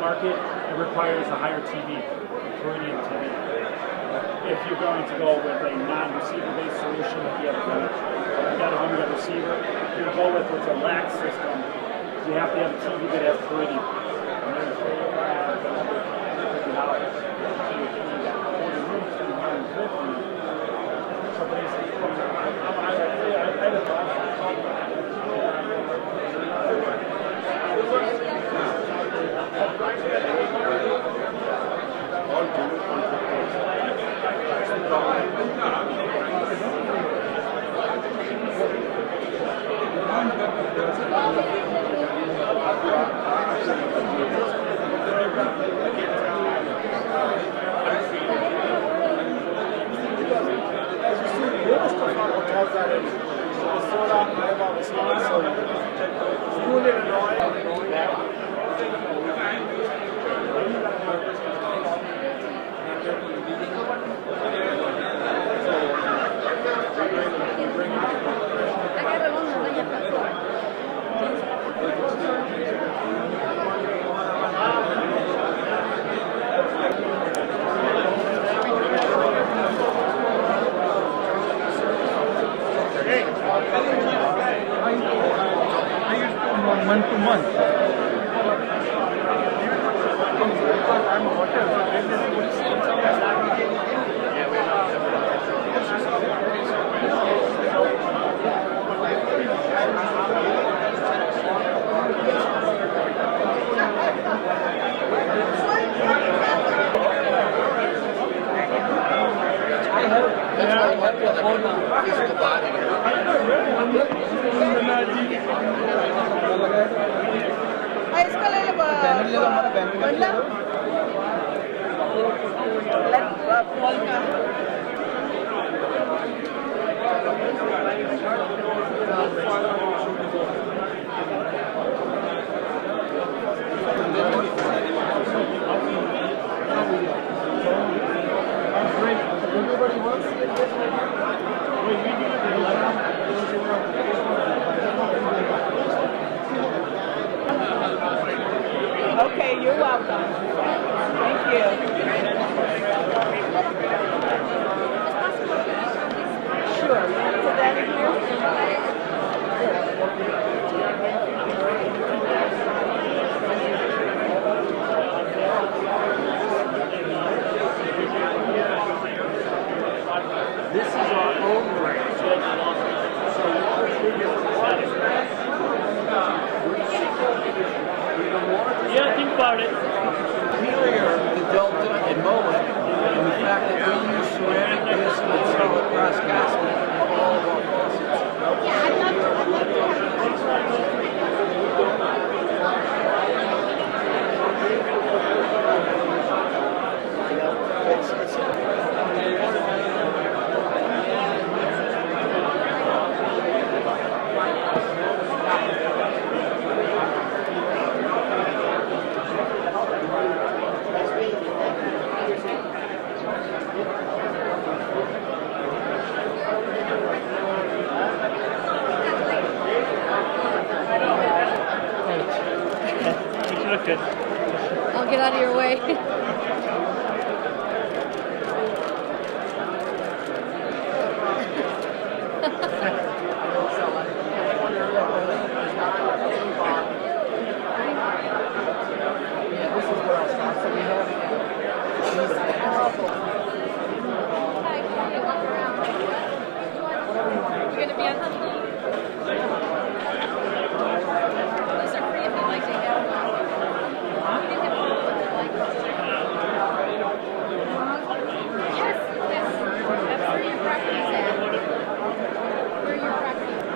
market, it requires a higher TV, Iridium TV. If you're going to go with a non-receiver-based solution, if you have a home receiver, if you go with what's a LAC system, you have to have a TV that has Iridium. So basically, month to month. इसका ले लो बंदा ball का Okay, you're welcome. Thank you. Sure. You want to put that in here? this is our own brand. Yeah, think about it. Superior to Delta and Moen, and the fact that we use ceramic disc and solid brass casting on all of our faucets. You look good. I'll get out of your way. You're gonna be on Halloween. Those are free if you'd like to go. You can have one if you'd like. Yes, yes. That's where your property is at. Where your property is.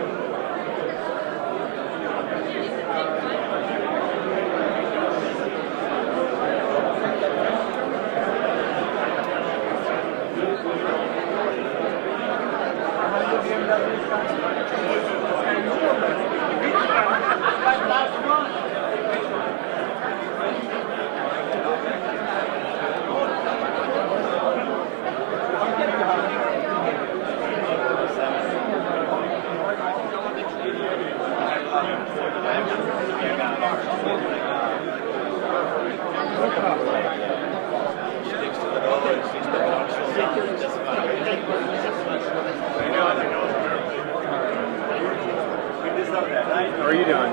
are you doing?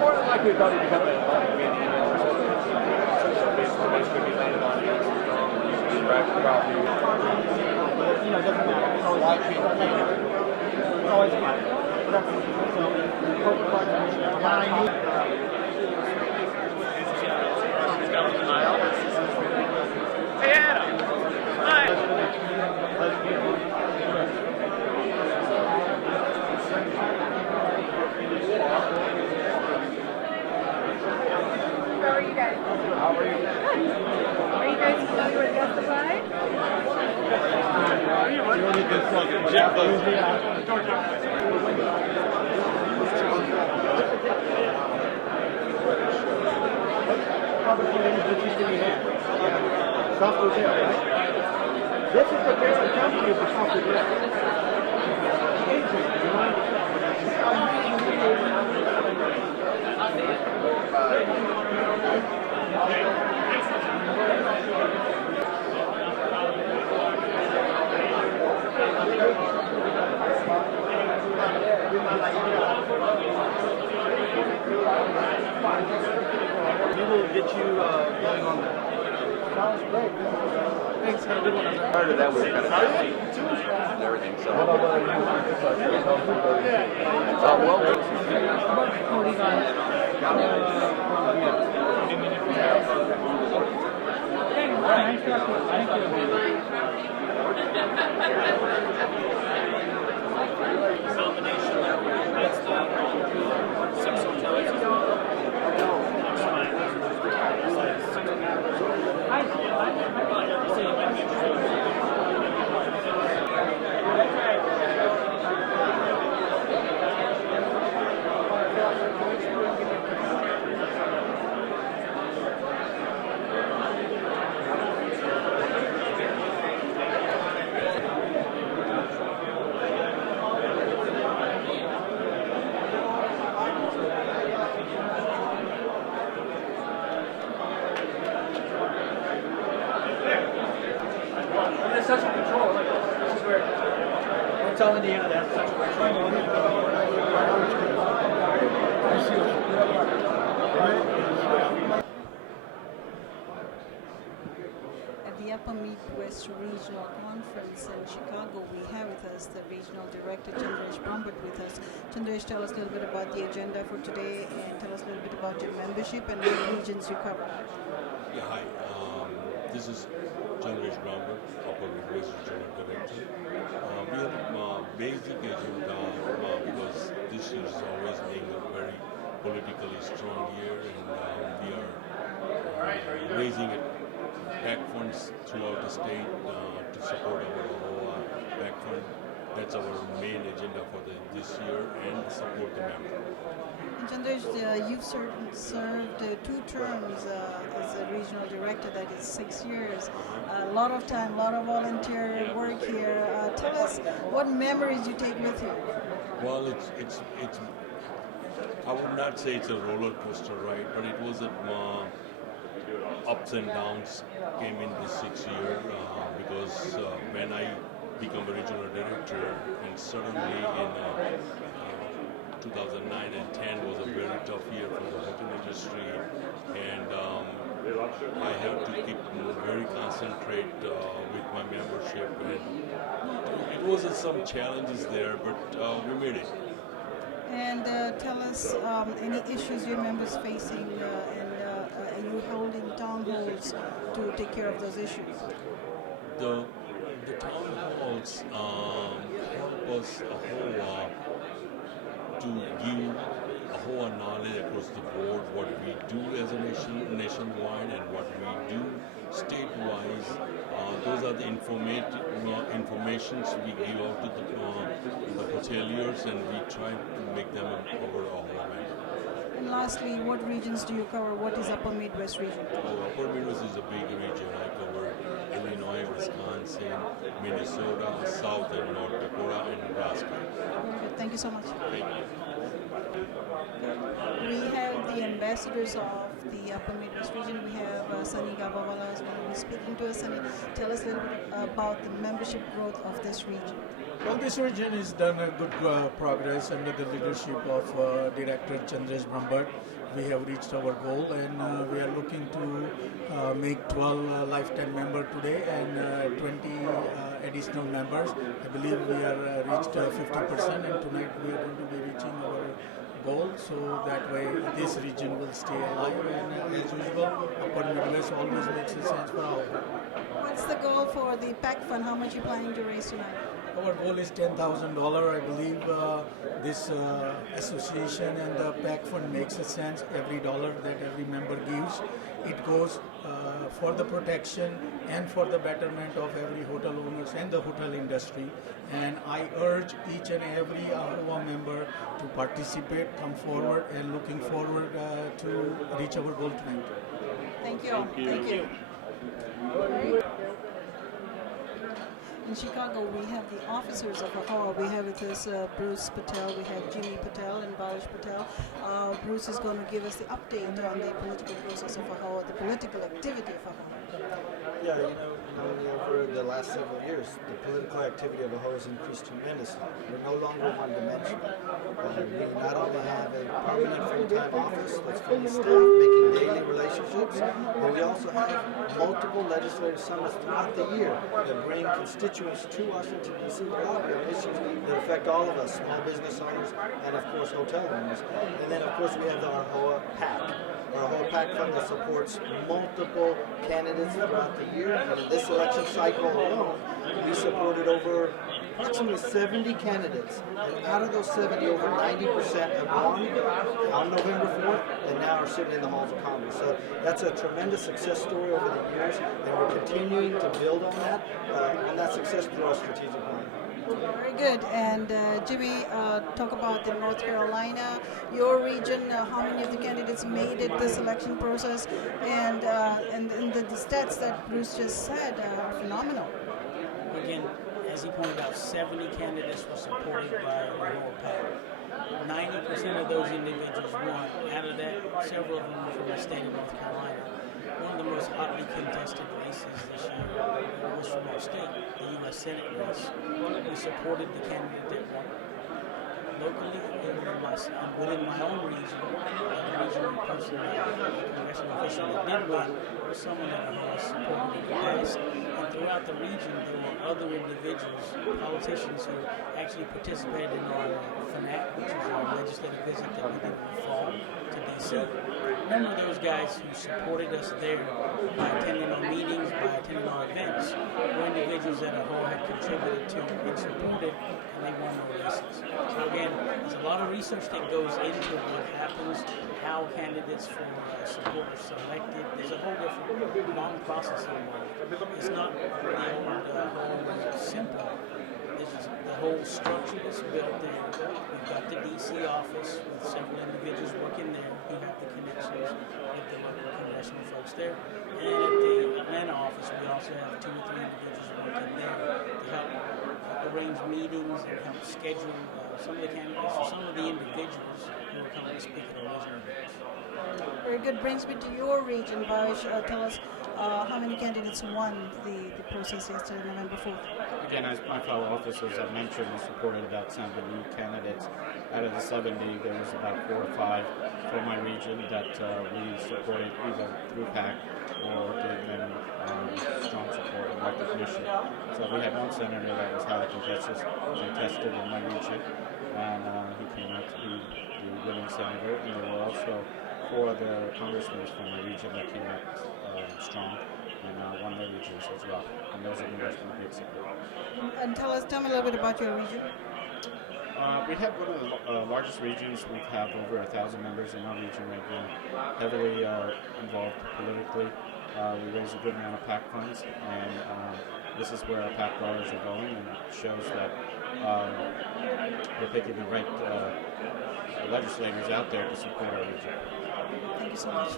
More than likely, probably become a basically landed on private property. You know, it doesn't matter. It's always it's always fine. So, corporate partners behind you. Hey, Adam. Hi. How are you guys? How are you? Good. Are you guys familiar with Justify? Software there, right? This is the parent company of the software there. We will get you going on that. Sounds great. Thanks. Have a good one. Prior to that, we were kind of family and everything, so. Tell Indiana that's such At the Upper Midwest Regional Conference in Chicago, we have with us the Regional Director, Chandresh Brahmbhatt, with us. Chandresh, tell us a little bit about the agenda for today and tell us a little bit about your membership and what regions you cover. Yeah, hi. This is Chandresh Brahmbhatt, Upper Midwest Regional Director. We have a basic agenda because this year is always being a very politically strong year, and we are raising PAC funds throughout the state to support our AHOA PAC fund. That's our main agenda for this year, and support the member. Chandresh, you've served 2 terms as a regional director, that is 6 years. A lot of time, a lot of volunteer work here. Tell us what memories you take with you. Well, it's I would not say it's a roller coaster ride, but it was a ups and downs came in this 6 year because when I become a regional director, and suddenly in 2009 and 10 was a very tough year for the hotel industry, and I have to keep very concentrate with my membership, and it was some challenges there, but we made it. And tell us any issues your members facing, and are you holding town halls to take care of those issues? The town halls help us a whole lot to give a whole knowledge across the board what we do as a nationwide and what we do state-wise. Those are the informations we give out to the hoteliers, and we try to make them our AHOA member. And lastly, what regions do you cover? What is Upper Midwest region? Upper Midwest is a big region. I cover Wisconsin, Minnesota, South and North Dakota, and Nebraska. Very good. Thank you so much. Thank you. We have the ambassadors of the Upper Midwest region. We have Sunny Gabawala is going to be speaking to us. Sunny, tell us a little bit about the membership growth of this region. Well, this region has done a good progress under the leadership of Director Chandresh Brahmbhatt. We have reached our goal, and we are looking to make 12 lifetime members today and 20 additional members. I believe we are reached 50%, and tonight we are going to be reaching our goal, so that way this region will stay alive, and as usual, Upper Midwest always makes a sense for all. What's the goal for the PAC fund? How much are you planning to raise tonight? Our goal is $10,000. I believe this association and the PAC fund makes a sense. Every dollar that every member gives, it goes for the protection and for the betterment of every hotel owners and the hotel industry. And I urge each and every AHOA member to participate, come forward, and looking forward to reach our goal tonight. Thank you. Thank you. In Chicago, we have the officers of AHOA. We have with us Bruce Patel, we have Jimmy Patel and Barish Patel. Bruce is going to give us the update on the political process of AHOA, the political activity of AHOA. Yeah, over the last several years, the political activity of AHOA has increased tremendously. We're no longer one-dimensional. We not only have a permanent full-time office that's fully staffed, making daily relationships, but we also have multiple legislative summits throughout the year that bring constituents to Washington, D.C. to lobby on issues that affect all of us, small business owners, and of course hotel owners. And then of course we have the AHOA PAC. Our AHOA PAC fund that supports multiple candidates throughout the year, and in this election cycle alone, we supported over approximately 70 candidates, and out of those 70, over 90% have won on November 4th, and now are sitting in the halls of Congress. So that's a tremendous success story over the years, and we're continuing to build on that success through our strategic plan. Very good. And Jimmy, talk about the North Carolina, your region. How many of the candidates made it this election process? And the stats that Bruce just said are phenomenal. Again, as he pointed out, 70 candidates were supported by AHOA PAC. 90% of those individuals won. Out of that, several of them were from the state of North Carolina. One of the most hotly contested races this year was from our state, the U.S. Senate race. We supported the candidate that won. Locally, within my own region, the regional person, congressional official that did win was someone that I supported in the past. And throughout the region, there were other individuals, politicians who actually participated in our FNAC, which is our legislative visit that we did in the fall to D.C. Remember those guys who supported us there by attending our meetings, by attending our events, were individuals that AHOA had contributed to and supported, and they won their races. So again, there's a lot of research that goes into what happens, how candidates for support are selected. There's a whole different long process involved. It's not the whole simple. The whole structure is built there. We've got the D.C. office with several individuals working there who have the connections with the local congressional folks there. And at the Atlanta office, we also have 2 or 3 individuals working there to help arrange meetings and help schedule some of the candidates or some of the individuals who are coming to speak at our regional events. Very good. Brings me to your region, Barish. Tell us how many candidates won the process yesterday, November 4th. Again, as my fellow officers have mentioned, we supported about 70 candidates. Out of the 70, there was about 4 or 5 from my region that we supported either through PAC or gave them strong support and recognition. So we had one senator that was highly contested in my region, and he came out to be the winning senator. And there were also 4 other congressmen from my region that came out strong and won their regions as well. And those are the most big support. And tell me a little bit about your region. We have one of the largest regions. We have over 1,000 members in our region right now, heavily involved politically. We raise a good amount of PAC funds, and this is where our PAC dollars are going, and it shows that we're picking the right legislators out there to support our region. Thank you so much.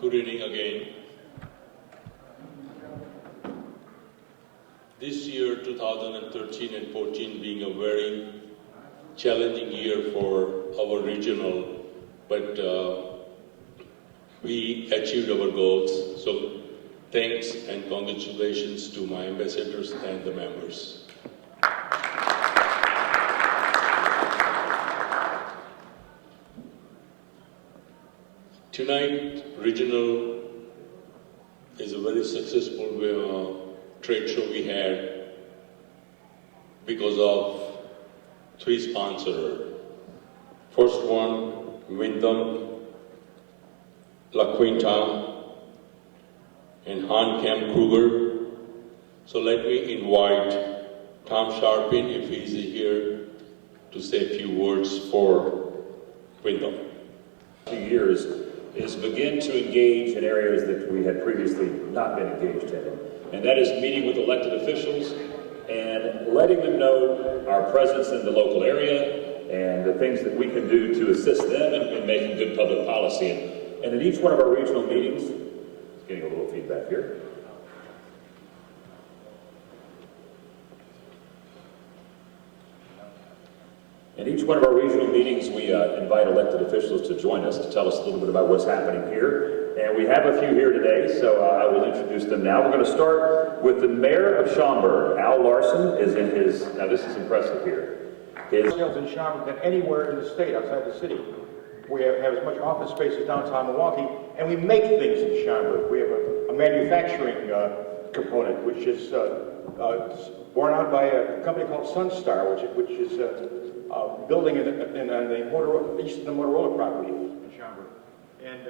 Good evening again. this year, 2013 and 14, being a very challenging year for our regional, but we achieved our goals. So thanks and congratulations to my ambassadors and the members. Tonight, regional is a very successful trade show we had because of 3 sponsors. First one, Wyndham, La Quinta, and Hans Kruger. So let me invite Tom Sharpin, if he's here, to say a few words for Wyndham. 2 years is begin to engage in areas that we had previously not been engaged in. And that is meeting with elected officials and letting them know our presence in the local area and the things that we can do to assist them in making good public policy. And in each one of our regional meetings, getting a little feedback here. In each one of our regional meetings, we invite elected officials to join us to tell us a little bit about what's happening here. And we have a few here today, so I will introduce them now. We're going to start with the mayor of Schaumburg. Al Larson is in his, now this is impressive here. Sales in Schaumburg than anywhere in the state outside the city. We have as much office space as downtown Milwaukee, and we make things in Schaumburg. We have a manufacturing component, which is borne out by a company called Sunstar, which is building on the Motorola, east of the Motorola property in Schaumburg. And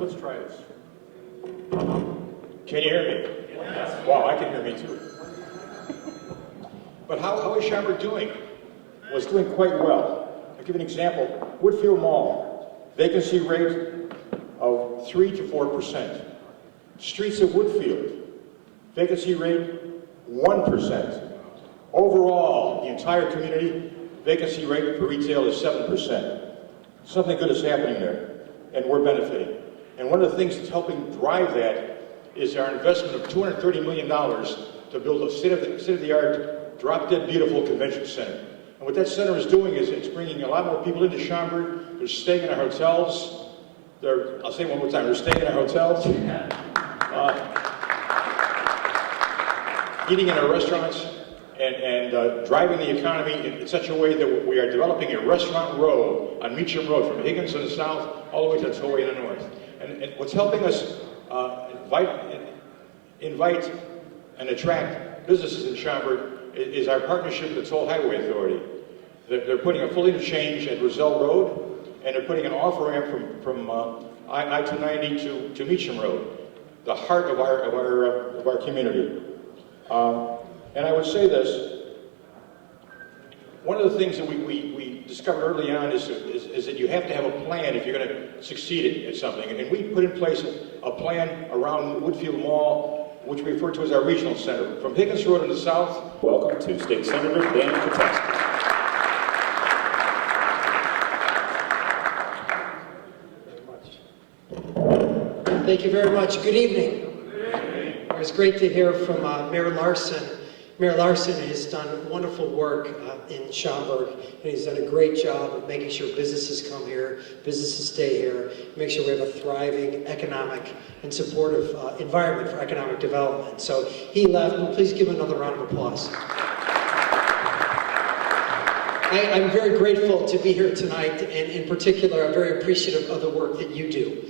let's try this. Can you hear me? Yes. Wow, I can hear me too. But how is Schaumburg doing? Well, it's doing quite well. I'll give you an example. Woodfield Mall, vacancy rate of 3 to 4%. Streets of Woodfield, vacancy rate 1%. Overall, the entire community, vacancy rate for retail is 7%. Something good is happening there, and we're benefiting. And one of the things that's helping drive that is our investment of $230 million to build a state-of-the-art, drop-dead beautiful convention center. And what that center is doing is it's bringing a lot more people into Schaumburg. They're staying in our hotels. I'll say it one more time, they're staying in our hotels. Eating in our restaurants, and driving the economy in such a way that we are developing a restaurant row on Meacham Road from Higgins in the south all the way to Tollway in the north. And what's helping us invite and attract businesses in Schaumburg is our partnership with the Toll Highway Authority. They're putting a full interchange at Roselle Road, and they're putting an off-ramp from I-290 to Meacham Road, the heart of our community. And I would say this, one of the things that we discovered early on is that you have to have a plan if you're going to succeed at something. And we put in place a plan around Woodfield Mall, which we refer to as our regional center. From Higgins Road in the south. Welcome to State Senator Dan Kotowski. Thank you very much. Good evening. It was great to hear from Mayor Larson. Mayor Larson has done wonderful work in Schaumburg, and he's done a great job of making sure businesses come here, businesses stay here, make sure we have a thriving economic and supportive environment for economic development. So he left, but please give him another round of applause. I'm very grateful to be here tonight, and in particular, I'm very appreciative of the work that you do,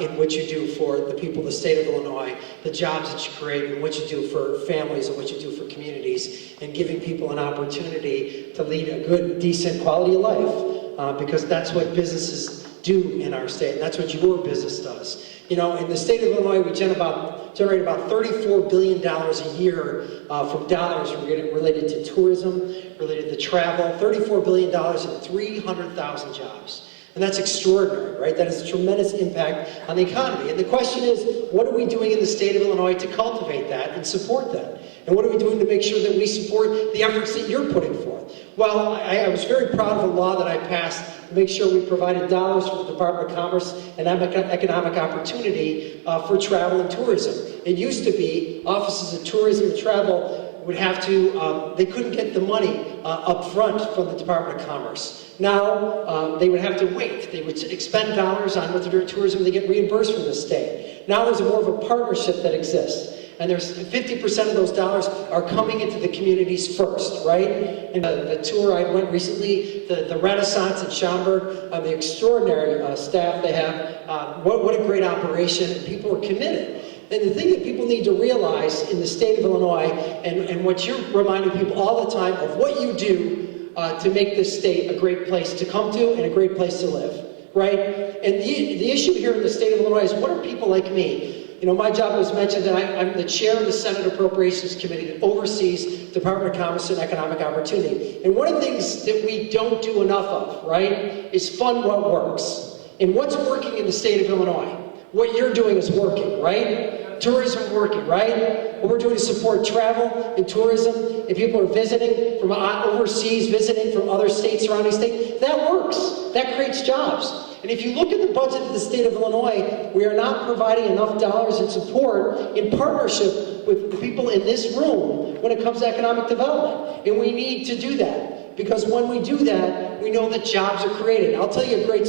in what you do for the people of the state of Illinois, the jobs that you create, and what you do for families, and what you do for communities, and giving people an opportunity to lead a good, decent quality of life, because that's what businesses do in our state, and that's what your business does. You know, in the state of Illinois, we generate about $34 billion a year from dollars related to tourism, related to travel, $34 billion and 300,000 jobs. And that's extraordinary, right? That has a tremendous impact on the economy. And the question is, what are we doing in the state of Illinois to cultivate that and support that? And what are we doing to make sure that we support the efforts that you're putting forth? Well, I was very proud of the law that I passed to make sure we provided dollars for the Department of Commerce and economic opportunity for travel and tourism. It used to be offices of tourism and travel would have to, they couldn't get the money up front from the Department of Commerce. Now, they would have to wait. They would expend dollars on what they're doing tourism, they get reimbursed from the state. Now there's more of a partnership that exists. And there's 50% of those dollars are coming into the communities first, right? And the tour I went recently, the Renaissance in Schaumburg, the extraordinary staff they have, what a great operation, and people are committed. And the thing that people need to realize in the state of Illinois, and what you're reminding people all the time of what you do to make this state a great place to come to and a great place to live, right? And the issue here in the state of Illinois is, what are people like me? You know, my job was mentioned that I'm the chair of the Senate Appropriations Committee that oversees Department of Commerce and Economic Opportunity. And one of the things that we don't do enough of, right, is fund what works. And what's working in the state of Illinois? What you're doing is working, right? Tourism working, right? What we're doing to support travel and tourism, and people are visiting from overseas, visiting from other states, surrounding states, that works. That creates jobs. And if you look at the budget of the state of Illinois, we are not providing enough dollars and support in partnership with the people in this room when it comes to economic development. And we need to do that, because when we do that, we know that jobs are created. I'll tell you a great